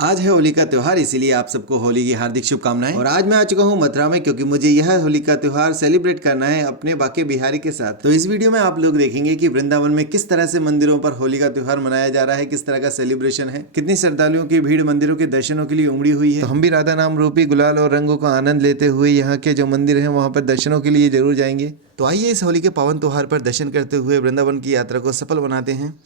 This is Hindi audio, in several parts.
आज है होली का त्योहार, इसीलिए आप सबको होली की हार्दिक शुभकामनाएं। और आज मैं आ चुका हूँ मथुरा में, क्योंकि मुझे यह होली का त्योहार सेलिब्रेट करना है अपने बाके बिहारी के साथ। तो इस वीडियो में आप लोग देखेंगे कि वृंदावन में किस तरह से मंदिरों पर होली का त्योहार मनाया जा रहा है, किस तरह का सेलिब्रेशन है, कितनी श्रद्धालुओं की भीड़ मंदिरों के दर्शनों के लिए उमड़ी हुई है। तो हम भी राधा नाम रूपी गुलाल और रंगों का आनंद लेते हुए यहाँ के जो मंदिर है वहाँ पर दर्शनों के लिए जरूर जाएंगे। तो आइए इस होली के पावन त्योहार पर दर्शन करते हुए वृंदावन की यात्रा को सफल बनाते हैं।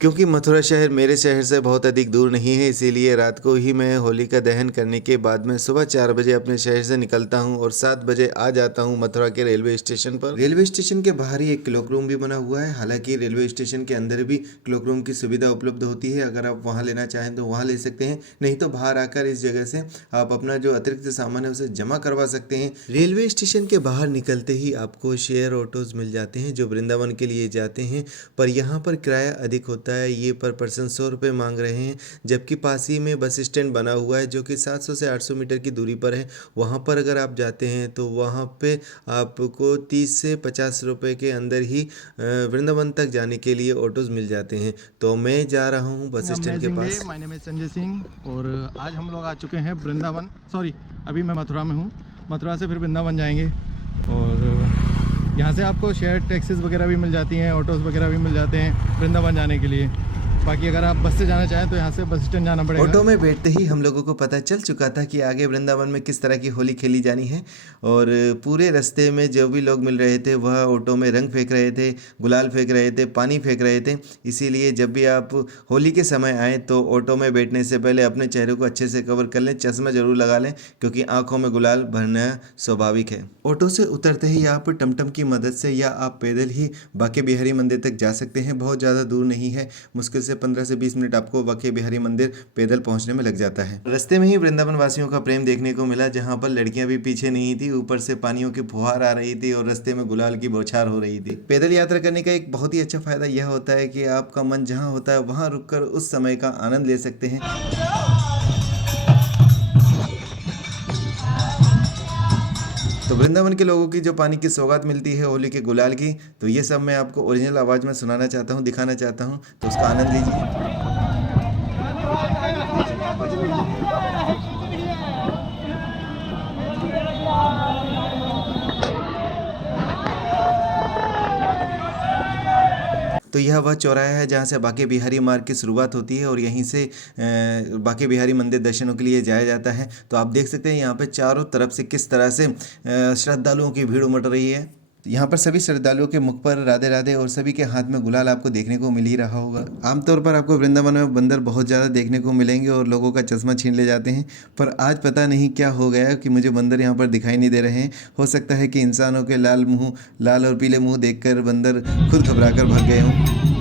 क्योंकि मथुरा शहर मेरे शहर से बहुत अधिक दूर नहीं है, इसीलिए रात को ही मैं होली का दहन करने के बाद में सुबह 4 बजे अपने शहर से निकलता हूं और 7 बजे आ जाता हूं मथुरा के रेलवे स्टेशन पर। रेलवे स्टेशन के बाहर ही एक क्लॉक रूम भी बना हुआ है। हालांकि रेलवे स्टेशन के अंदर भी क्लॉक रूम की सुविधा उपलब्ध होती है। अगर आप वहां लेना चाहें तो वहां ले सकते हैं, नहीं तो बाहर आकर इस जगह से आप अपना जो अतिरिक्त सामान है उसे जमा करवा सकते हैं। रेलवे स्टेशन के बाहर निकलते ही आपको शेयर ऑटोज मिल जाते हैं जो वृंदावन के लिए जाते हैं, पर यहाँ पर किराया अधिक होता है। ये पर पर्सन 100 रुपये मांग रहे हैं, जबकि पास ही में बस स्टैंड बना हुआ है जो कि 700 से 800 मीटर की दूरी पर है। वहाँ पर अगर आप जाते हैं तो वहाँ पे आपको 30 से 50 रुपये के अंदर ही वृंदावन तक जाने के लिए ऑटोज मिल जाते हैं। तो मैं जा रहा हूँ बस स्टैंड के पास। My name is Sanjay Singh और आज हम लोग आ चुके हैं वृंदावन। अभी मैं मथुरा में हूँ। मथुरा से फिर वृंदावन जाएंगे और यहाँ से आपको शेयर टैक्सीज वगैरह भी मिल जाती हैं, ऑटोज़ वगैरह भी मिल जाते हैं वृंदावन जाने के लिए। बाकी अगर आप बस से जाना चाहें तो यहाँ से बस स्टैंड जाना पड़ेगा। ऑटो में बैठते ही हम लोगों को पता चल चुका था कि आगे वृंदावन में किस तरह की होली खेली जानी है। और पूरे रास्ते में जो भी लोग मिल रहे थे वह ऑटो में रंग फेंक रहे थे, गुलाल फेंक रहे थे, पानी फेंक रहे थे। इसीलिए जब भी आप होली के समय आएँ तो ऑटो में बैठने से पहले अपने चेहरे को अच्छे से कवर कर लें, चश्मा जरूर लगा लें, क्योंकि आँखों में गुलाल भरना स्वाभाविक है। ऑटो से उतरते ही आप टमटम की मदद से या आप पैदल ही बाके बिहारी मंदिर तक जा सकते हैं। बहुत ज़्यादा दूर नहीं है, मुश्किल से 15 से 20 मिनट आपको बाके बिहारी मंदिर पैदल पहुंचने में लग जाता है। रास्ते में ही वृंदावन वासियों का प्रेम देखने को मिला, जहां पर लड़कियां भी पीछे नहीं थी, ऊपर से पानियों की फुहार आ रही थी और रास्ते में गुलाल की बौछार हो रही थी। पैदल यात्रा करने का एक बहुत ही अच्छा फायदा यह होता है कि आपका मन जहाँ होता है वहाँ रुककर उस समय का आनंद ले सकते हैं। तो वृंदावन के लोगों की जो पानी की सौगात मिलती है होली के गुलाल की, तो ये सब मैं आपको ओरिजिनल आवाज़ में सुनाना चाहता हूँ, दिखाना चाहता हूँ, तो उसका आनंद लीजिए। तो यह वह चौराहा है जहाँ से बाके बिहारी मार्ग की शुरुआत होती है और यहीं से बाके बिहारी मंदिर दर्शनों के लिए जाया जाता है। तो आप देख सकते हैं यहाँ पे चारों तरफ से किस तरह से श्रद्धालुओं की भीड़ उमड़ रही है। यहाँ पर सभी श्रद्धालुओं के मुख पर राधे राधे और सभी के हाथ में गुलाल आपको देखने को मिल ही रहा होगा। आमतौर पर आपको वृंदावन में बंदर बहुत ज़्यादा देखने को मिलेंगे और लोगों का चश्मा छीन ले जाते हैं, पर आज पता नहीं क्या हो गया कि मुझे बंदर यहाँ पर दिखाई नहीं दे रहे हैं। हो सकता है कि इंसानों के लाल और पीले मुँह देखकर बंदर खुद घबरा कर भाग गए हों।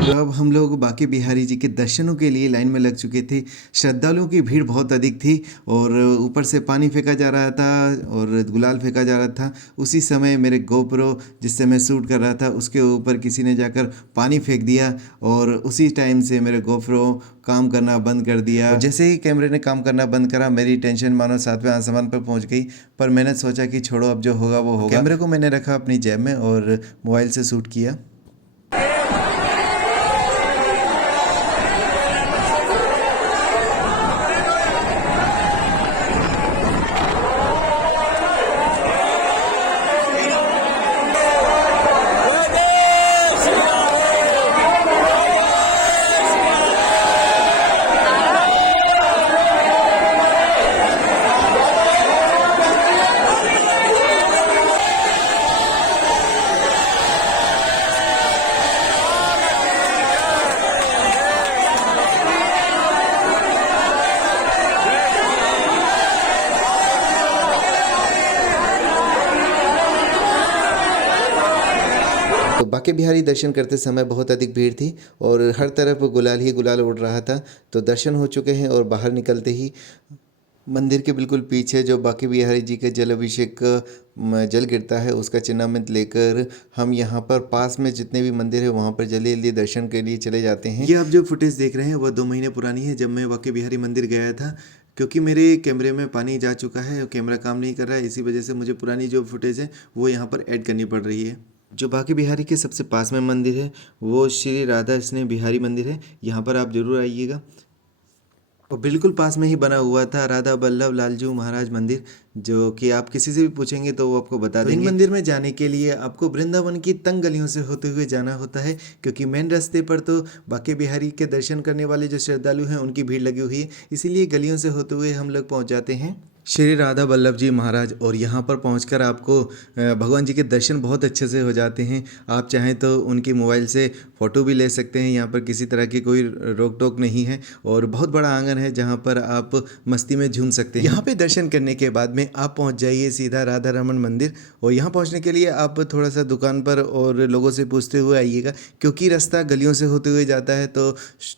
तो अब हम लोग बाके बिहारी जी के दर्शनों के लिए लाइन में लग चुके थे। श्रद्धालुओं की भीड़ बहुत अधिक थी और ऊपर से पानी फेंका जा रहा था और गुलाल फेंका जा रहा था। उसी समय मेरे गोप्रो जिससे मैं शूट कर रहा था उसके ऊपर किसी ने जाकर पानी फेंक दिया और उसी टाइम से मेरे गोप्रो काम करना बंद कर दिया। जैसे ही कैमरे ने काम करना बंद करा, मेरी टेंशन मानो 7वें आसमान पर पहुंच गई। पर मैंने सोचा कि छोड़ो, अब जो होगा वो होगा। कैमरे को मैंने रखा अपनी जेब में और मोबाइल से शूट किया। तो बांके बिहारी दर्शन करते समय बहुत अधिक भीड़ थी और हर तरफ गुलाल ही गुलाल उड़ रहा था। तो दर्शन हो चुके हैं और बाहर निकलते ही मंदिर के बिल्कुल पीछे जो बांके बिहारी जी के जल अभिषेक का जल गिरता है उसका चिन्हामित लेकर हम यहाँ पर पास में जितने भी मंदिर है वहाँ पर जल्दी जल्दी दर्शन के लिए चले जाते हैं। ये आप जो फुटेज देख रहे हैं वह 2 महीने पुरानी है, जब मैं बांके बिहारी मंदिर गया था। क्योंकि मेरे कैमरे में पानी जा चुका है, कैमरा काम नहीं कर रहा है, इसी वजह से मुझे पुरानी जो फुटेज है वो यहाँ पर ऐड करनी पड़ रही है। जो बांके बिहारी के सबसे पास में मंदिर है वो श्री राधा स्नेह बिहारी मंदिर है। यहाँ पर आप जरूर आइएगा। और बिल्कुल पास में ही बना हुआ था राधा बल्लभ लालजू महाराज मंदिर, जो कि आप किसी से भी पूछेंगे तो वो आपको बता देंगे। इन मंदिर में जाने के लिए आपको वृंदावन की तंग गलियों से होते हुए जाना होता है, क्योंकि मेन रास्ते पर तो बांके बिहारी के दर्शन करने वाले जो श्रद्धालु हैं उनकी भीड़ लगी हुई है, इसीलिए गलियों से होते हुए हम लोग पहुँच जाते हैं श्री राधा बल्लभ जी महाराज। और यहाँ पर पहुँचकर आपको भगवान जी के दर्शन बहुत अच्छे से हो जाते हैं। आप चाहें तो उनकी मोबाइल से फ़ोटो भी ले सकते हैं। यहाँ पर किसी तरह की कोई रोक टोक नहीं है और बहुत बड़ा आंगन है जहाँ पर आप मस्ती में झूम सकते हैं। यहाँ पे दर्शन करने के बाद में आप पहुँच जाइए सीधा राधा रमन मंदिर। और यहाँ पहुँचने के लिए आप थोड़ा सा दुकान पर और लोगों से पूछते हुए आइएगा, क्योंकि रास्ता गलियों से होते हुए जाता है तो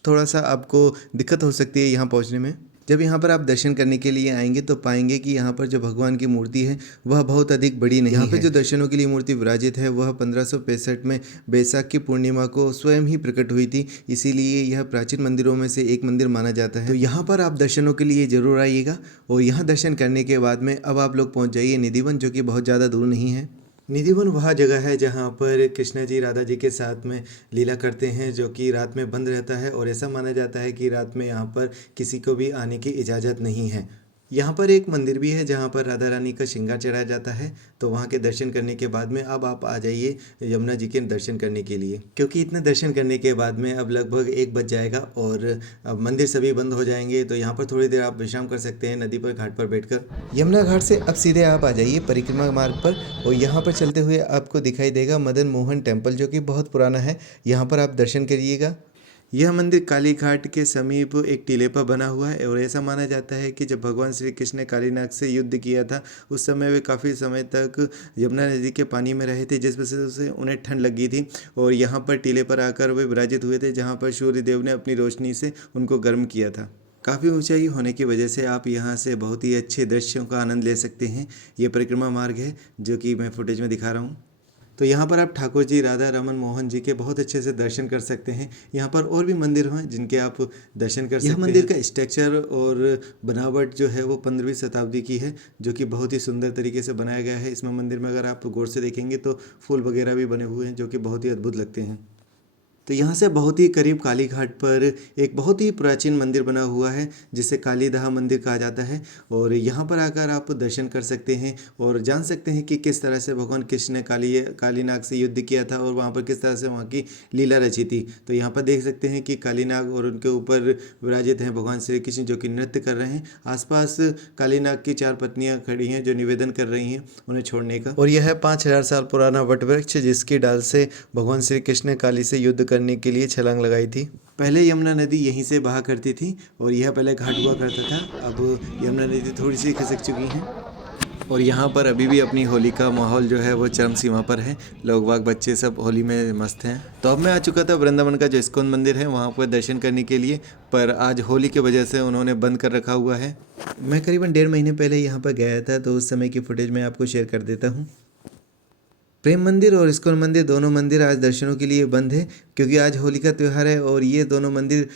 थोड़ा सा आपको दिक्कत हो सकती है यहाँ पहुँचने में। जब यहाँ पर आप दर्शन करने के लिए आएंगे तो पाएंगे कि यहाँ पर जो भगवान की मूर्ति है वह बहुत अधिक बड़ी नहीं है। यहाँ पे जो दर्शनों के लिए मूर्ति विराजित है वह 1565 में बैसाख की पूर्णिमा को स्वयं ही प्रकट हुई थी, इसीलिए यह प्राचीन मंदिरों में से एक मंदिर माना जाता है। तो यहाँ पर आप दर्शनों के लिए जरूर आइएगा। और यहाँ दर्शन करने के बाद में अब आप लोग पहुँच जाइए निधिवन, जो कि बहुत ज़्यादा दूर नहीं है। निधिवन वह जगह है जहाँ पर कृष्णा जी राधा जी के साथ में लीला करते हैं, जो कि रात में बंद रहता है और ऐसा माना जाता है कि रात में यहाँ पर किसी को भी आने की इजाज़त नहीं है। यहाँ पर एक मंदिर भी है जहाँ पर राधा रानी का श्रृंगार चढ़ाया जाता है। तो वहाँ के दर्शन करने के बाद में अब आप आ जाइए यमुना जी के दर्शन करने के लिए, क्योंकि इतने दर्शन करने के बाद में अब लगभग 1 बज जाएगा और अब मंदिर सभी बंद हो जाएंगे। तो यहाँ पर थोड़ी देर आप विश्राम कर सकते हैं नदी पर घाट पर बैठकर। यमुना घाट से अब सीधे आप आ जाइए परिक्रमा मार्ग पर और यहाँ पर चलते हुए आपको दिखाई देगा मदन मोहन टेम्पल, जो कि बहुत पुराना है। यहाँ पर आप दर्शन करिएगा। यह मंदिर काली घाट के समीप एक टीले पर बना हुआ है और ऐसा माना जाता है कि जब भगवान श्री कृष्ण ने कालीनाग से युद्ध किया था उस समय वे काफ़ी समय तक यमुना नदी के पानी में रहे थे, जिस वजह से उन्हें ठंड लगी थी और यहाँ पर टीले पर आकर वे विराजित हुए थे, जहाँ पर सूर्य देव ने अपनी रोशनी से उनको गर्म किया था। काफ़ी ऊंचाई होने की वजह से आप यहाँ से बहुत ही अच्छे दृश्यों का आनंद ले सकते हैं। ये परिक्रमा मार्ग है जो कि मैं फुटेज में दिखा रहा हूँ। तो यहाँ पर आप ठाकुर जी राधा रमन मोहन जी के बहुत अच्छे से दर्शन कर सकते हैं। यहाँ पर और भी मंदिर हैं जिनके आप दर्शन कर सकते हैं। यह मंदिर का स्ट्रक्चर और बनावट जो है वो 15वीं शताब्दी की है, जो कि बहुत ही सुंदर तरीके से बनाया गया है। इसमें मंदिर में अगर आप गौर से देखेंगे तो फूल वगैरह भी बने हुए हैं जो कि बहुत ही अद्भुत लगते हैं। तो यहाँ से बहुत ही करीब काली घाट पर एक बहुत ही प्राचीन मंदिर बना हुआ है जिसे कालीदाह मंदिर कहा जाता है और यहाँ पर आकर आप दर्शन कर सकते हैं और जान सकते हैं कि किस तरह से भगवान कृष्ण ने कालीनाग से युद्ध किया था और वहाँ पर किस तरह से वहाँ की लीला रची थी। तो यहाँ पर देख सकते हैं कि कालीनाग और उनके ऊपर विराजित हैं भगवान श्री कृष्ण, जो कि नृत्य कर रहे हैं। आसपास कालीनाग की 4 पत्नियाँ खड़ी हैं जो निवेदन कर रही हैं उन्हें छोड़ने का। और यह 5000 साल पुराना वटवृक्ष जिसकी डाल से भगवान श्री कृष्ण ने काली से युद्ध करने के लिए छलांग लगाई थी। पहले यमुना नदी यहीं से बहा करती थी और यह पहले घाट हुआ करता था। अब यमुना नदी थोड़ी सी खिसक चुकी है और यहाँ पर अभी भी अपनी होली का माहौल जो है वो चरम सीमा पर है। लोग बाग बच्चे सब होली में मस्त हैं। तो अब मैं आ चुका था वृंदावन का जो इस्कॉन मंदिर है वहाँ पर दर्शन करने के लिए, पर आज होली की वजह से उन्होंने बंद कर रखा हुआ है। मैं करीबन 1.5 महीने पहले यहाँ पर गया था, तो उस समय की फुटेज मैं आपको शेयर कर देता हूँ। प्रेम मंदिर और इस्कॉन मंदिर दोनों मंदिर आज दर्शनों के लिए बंद है, क्योंकि आज होली का त्यौहार है और ये दोनों मंदिर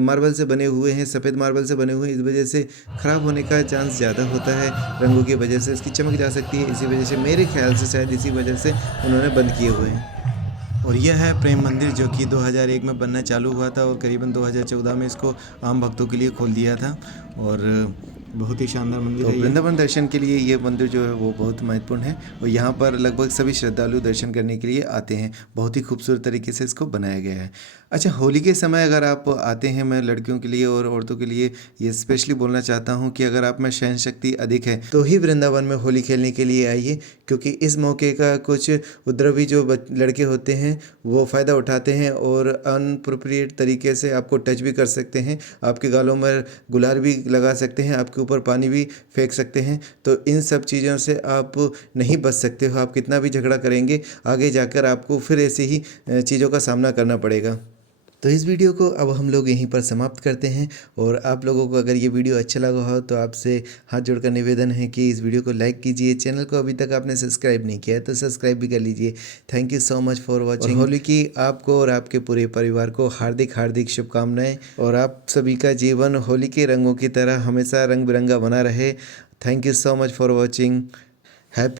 मार्बल से बने हुए हैं, सफ़ेद मार्बल से बने हुए हैं। इस वजह से ख़राब होने का चांस ज़्यादा होता है, रंगों की वजह से इसकी चमक जा सकती है। इसी वजह से मेरे ख्याल से शायद इसी वजह से उन्होंने बंद किए हुए हैं। और यह है प्रेम मंदिर जो कि 2001 में बनना चालू हुआ था और करीबन 2014 में इसको आम भक्तों के लिए खोल दिया था और बहुत ही शानदार मंदिर है। वृंदावन दर्शन के लिए ये मंदिर जो है वो बहुत महत्वपूर्ण है और यहाँ पर लगभग सभी श्रद्धालु दर्शन करने के लिए आते हैं। बहुत ही खूबसूरत तरीके से इसको बनाया गया है। अच्छा, होली के समय अगर आप आते हैं, मैं लड़कियों के लिए और औरतों के लिए ये स्पेशली बोलना चाहता हूँ कि अगर आप में सहन शक्ति अधिक है तो ही वृंदावन में होली खेलने के लिए आइए, क्योंकि इस मौके का कुछ उपद्रवी जो लड़के होते हैं वो फ़ायदा उठाते हैं और अनप्रोप्रिएट तरीके से आपको टच भी कर सकते हैं, आपके गालों में गुलाल भी लगा सकते हैं, आपके ऊपर पानी भी फेंक सकते हैं। तो इन सब चीज़ों से आप नहीं बच सकते हो। आप कितना भी झगड़ा करेंगे, आगे जाकर आपको फिर ऐसी ही चीज़ों का सामना करना पड़ेगा। तो इस वीडियो को अब हम लोग यहीं पर समाप्त करते हैं, और आप लोगों को अगर ये वीडियो अच्छा लगा हो तो आपसे हाथ जोड़कर निवेदन है कि इस वीडियो को लाइक कीजिए। चैनल को अभी तक आपने सब्सक्राइब नहीं किया है तो सब्सक्राइब भी कर लीजिए। Thank you so much for watching. Holi की आपको और आपके पूरे परिवार को हार्दिक हार्दिक शुभकामनाएं, और आप सभी का जीवन होली के रंगों की तरह हमेशा रंग बिरंगा बना रहे। Thank you so much for watching. Happy